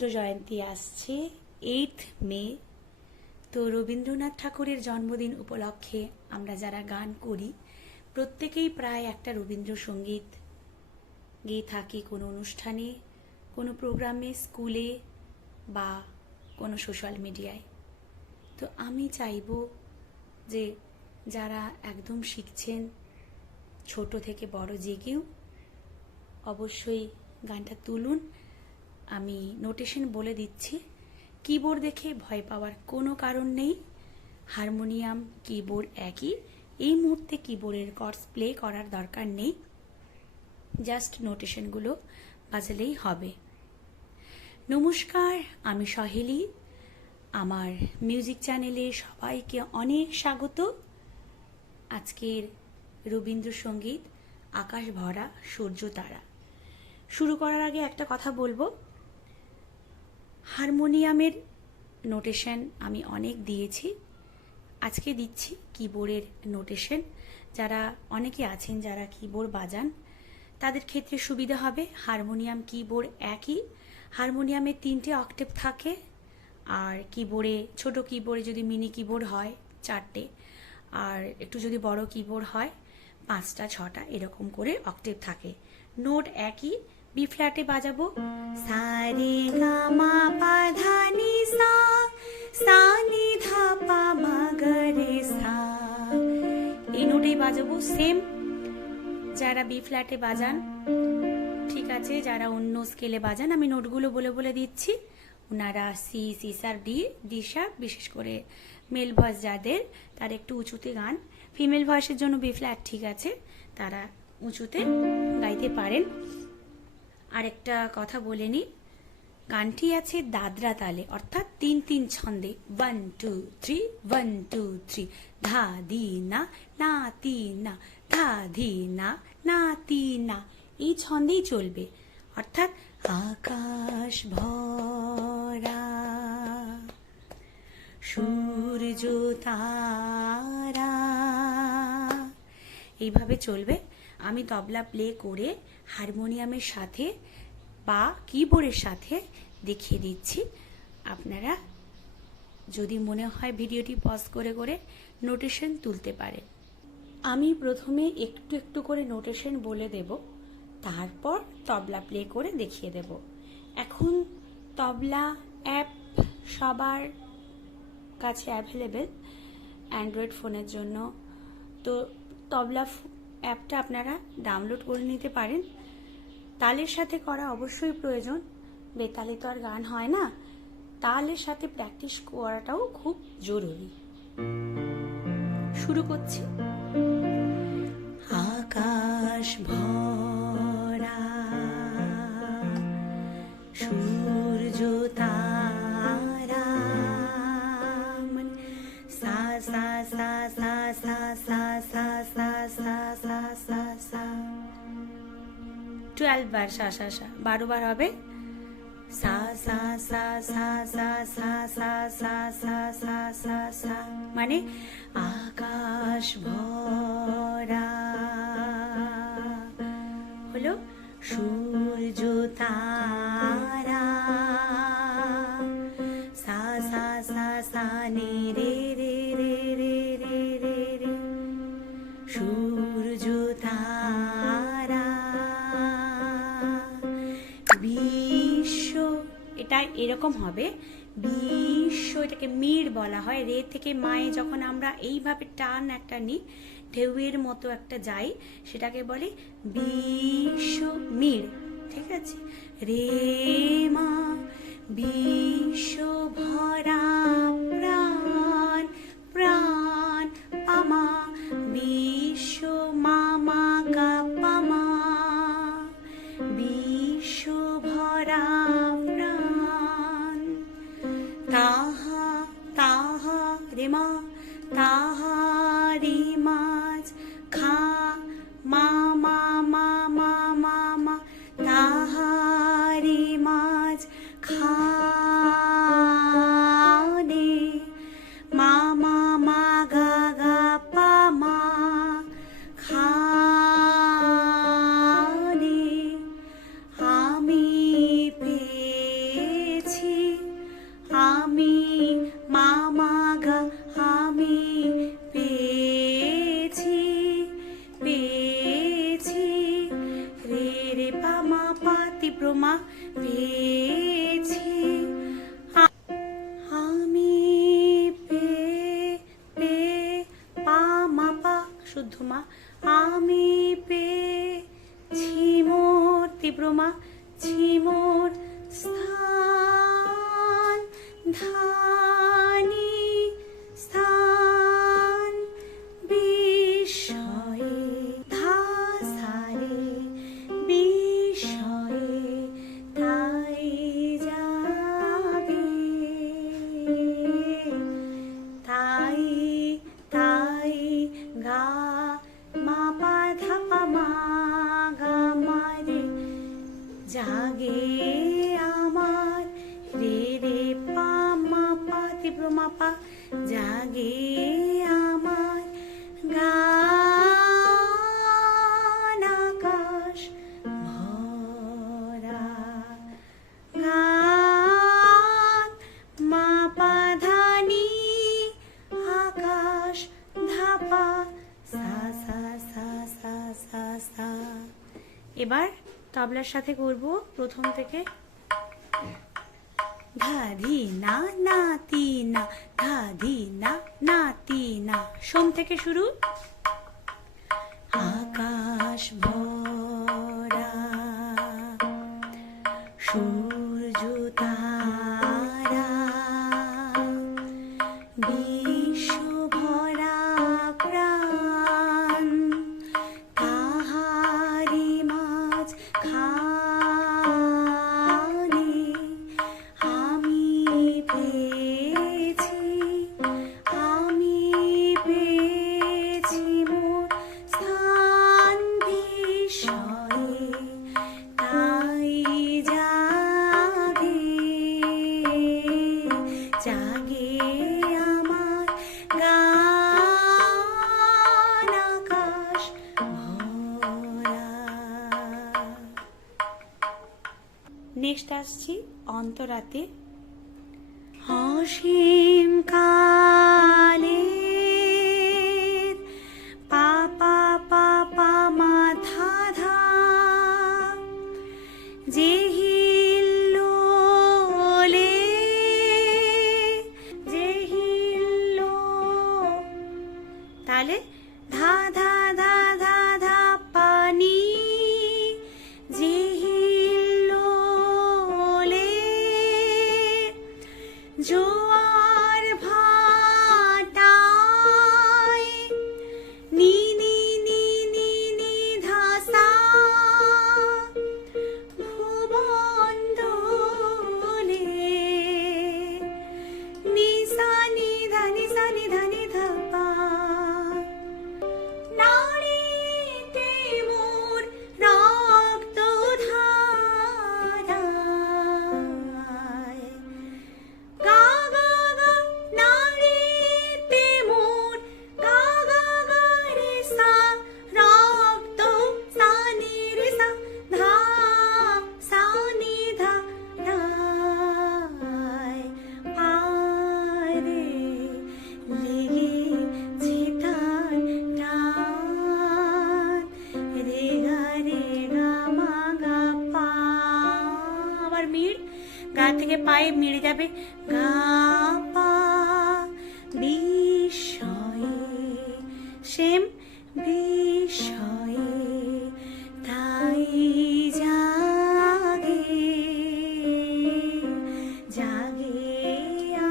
রবীন্দ্র জয়ন্তী আসছে এইট মে তো রবীন্দ্রনাথ ঠাকুরের জন্মদিন উপলক্ষে আমরা যারা গান করি, প্রত্যেকেই প্রায় একটা রবীন্দ্রসঙ্গীত গেয়ে থাকি কোনো অনুষ্ঠানে, কোনো প্রোগ্রামে, স্কুলে বা কোনো সোশ্যাল মিডিয়ায়। তো আমি চাইব যে যারা একদম শিখছেন, ছোট থেকে বড় যে কেউ, অবশ্যই গানটা তুলুন। আমি নোটেশন বলে দিচ্ছি। কিবোর্ড দেখে ভয় পাওয়ার কোনো কারণ নেই। হারমোনিয়াম কিবোর্ড একই। এই মুহূর্তে কিবোর্ডের কর্ডস প্লে করার দরকার নেই। জাস্ট নোটেশনগুলো বাজালেই হবে। নমস্কার, আমি সহেলি। আমার মিউজিক চ্যানেলে সবাইকে অনেক স্বাগত। আজকের রবীন্দ্রসঙ্গীত আকাশ ভরা সূর্য তারা। শুরু করার আগে একটা কথা বলব। হারমোনিয়ামের নোটেশন আমি অনেক দিয়েছি। আজকে দিচ্ছি কিবোর্ডের নোটেশন। যারা অনেকে আছেন যারা কিবোর্ড বাজান, তাদের ক্ষেত্রে সুবিধা হবে। হারমোনিয়াম, কিবোর্ড একই। হারমোনিয়ামে তিনটে অক্টেভ থাকে আর কিবোর্ডে, ছোট কিবোর্ডে যদি মিনি কিবোর্ড হয় চারটে আর একটু যদি বড় কিবোর্ড হয় পাঁচটা, ছটা এরকম করে অক্টেভ থাকে। নোট একই বি ফ্ল্যাটে বাজাবো। সা রে গা মা পা ধা নি সা সা নি ধা পা মা গা রে সা। এই নোটেই বাজাবো সেম যারা বি ফ্ল্যাটে বাজান ঠিক আছে যারা অন্য স্কেলে বাজান আমি নোটগুলো বলে বলে দিচ্ছি। ওনারা C C sharp D D sharp বিশেষ করে মেল ভয়েস যাদের তার একটু উঁচুতে গান। ফিমেল ভয়েসের জন্য বি ফ্ল্যাট ঠিক আছে তারা উঁচুতে গাইতে পারেন। আরেকটা কথা বলে নিই গানটি আছে দাদরা তালে, অর্থাৎ তিন তিন ছন্দে। One two three one two three ধা, দি, না না, তি, না। ধা, ধি, না না, তি, না। এই ছন্দেই চলবে। অর্থাৎ আকাশ ভরা, সূর্য তারা, এইভাবে চলবে। আমি তবলা প্লে করে হারমোনিয়ামের সাথে বা কিবোর্ডের সাথে দেখিয়ে দিচ্ছি। আপনারা যদি মনে হয় ভিডিওটি পজ করে করে নোটেশন তুলতে পারে। আমি প্রথমে একটু একটু করে নোটেশন বলে দেব, তারপর তবলা প্লে করে দেখিয়ে দেব। এখন তবলা অ্যাপ সবার কাছে অ্যাভেলেবেল অ্যান্ড্রয়েড ফোনের জন্য। তো তবলা অ্যাপটা আপনারা ডাউনলোড করে নিতে পারেন। তালের সাথে করা অবশ্যই প্রয়োজন। বেতালে তো আর গান হয় না। তালের সাথে প্র্যাকটিস করাটাও খুব জরুরি। শুরু করছি। আকাশ ভরা, সূর্য তারা সা সা সা সা সা সা সা সা টুয়েলভ বার সা সা সা বারো বার হবে? সা সা সা সা সা সা সা সা সা সা সা সা মানে? আকাশ ভরা এরকম হবে। বিশ্ব এটাকে মির বলা হয়। রে থেকে মায়ে যখন আমরা এইভাবে টান একটা নিই ঢেউয়ের মতো একটা যাই, সেটাকে বলে বিশ্ব মির। ঠিক আছে? রে মা, বিশ্ব ভরা 看。মধ্যমা আমি পে মোর তীব্রমা ছিমোর স্থান ধান পা থাপা মা গামারে জাগে আমার রে রে পা মা পা তীব্র মা পা, জাগে এবার তবলার সাথে করব প্রথম থেকে। ধাধি না না, তি, না ধাধি না না, তি, না। সোম থেকে শুরু। আকাশ ভ গায়ে মিলে যাবে। গা পা বিষয়ে, সেম বিষয়ে, তাই জাগে জাগে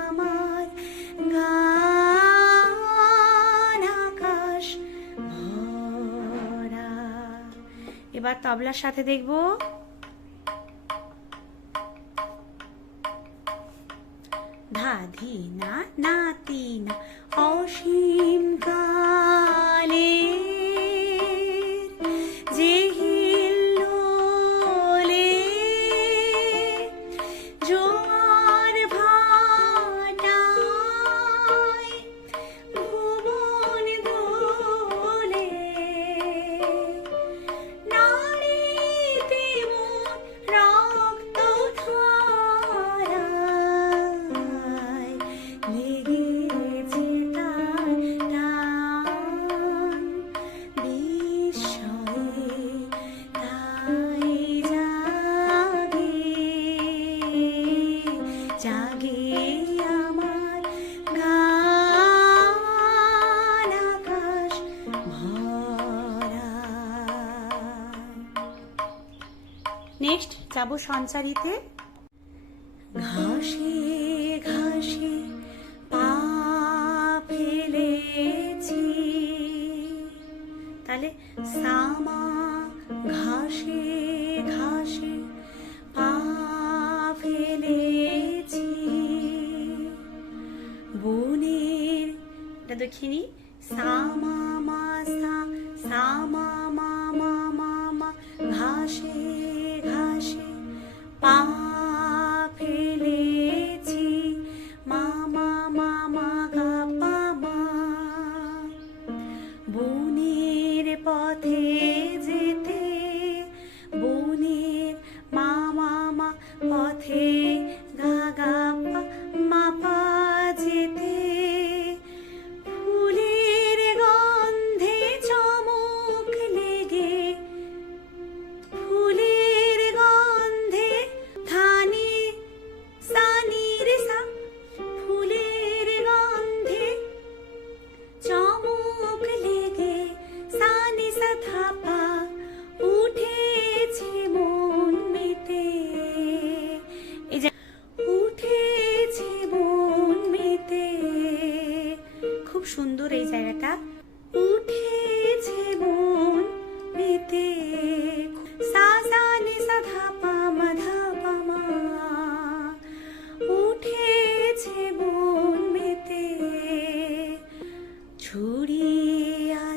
আমার গান আকাশ ভরা। এবার তবলার সাথে দেখব। নেক্সট যাব সঞ্চারিতে। ঘাসে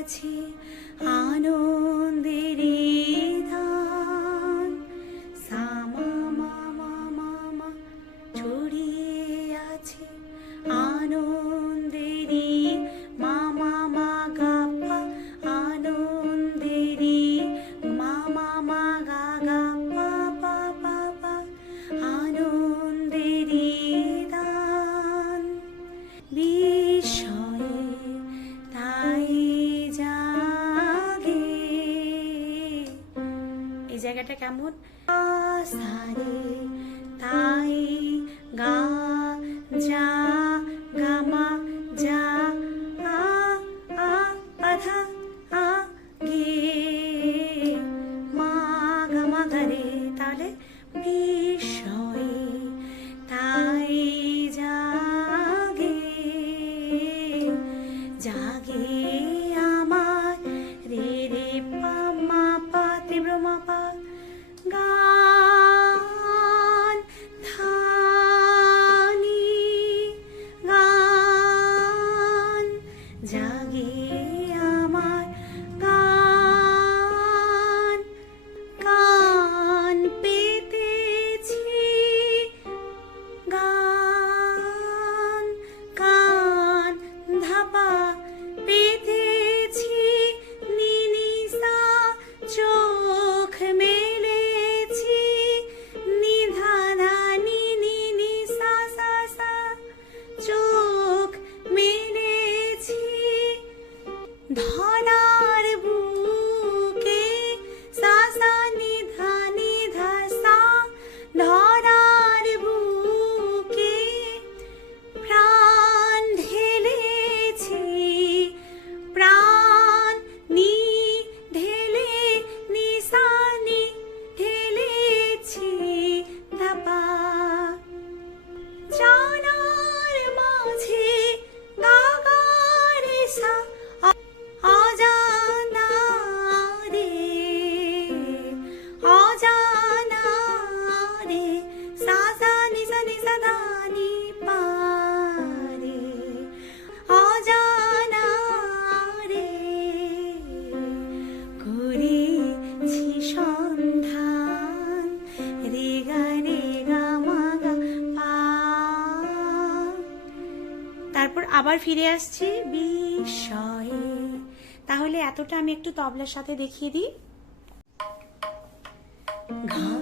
teeth. এই জায়গাটা কেমন? তাই গা যা গামা যা। ফিরে আসছে বিষয়ে। তাহলে এতটা আমি একটু তবলার সাথে দেখিয়ে দিই। ঘা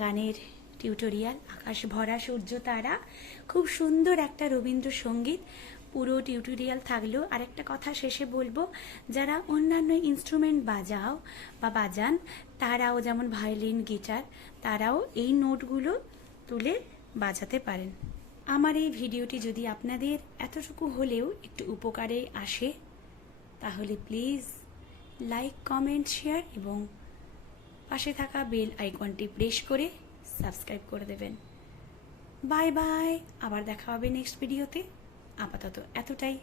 গানের টিউটোরিয়াল, আকাশ ভরা, সূর্য, তারা। খুব সুন্দর একটা রবীন্দ্রসঙ্গীত। পুরো টিউটোরিয়াল থাকলেও আরেকটা কথা শেষে বলব, যারা অন্যান্য ইনস্ট্রুমেন্ট বাজাও বা বাজান, তারাও যেমন ভায়োলিন, গিটার, তারাও এই নোটগুলো তুলে বাজাতে পারেন। আমার এই ভিডিওটি যদি আপনাদের এতটুকু হলেও একটু উপকারে আসে, তাহলে প্লিজ লাইক, কমেন্ট, শেয়ার এবং পাশে থাকা বেল আইকনটি প্রেস করে সাবস্ক্রাইব করে দেবেন। বাই বাই, আবার দেখা হবে নেক্সট ভিডিওতে। আপাতত এতটাই।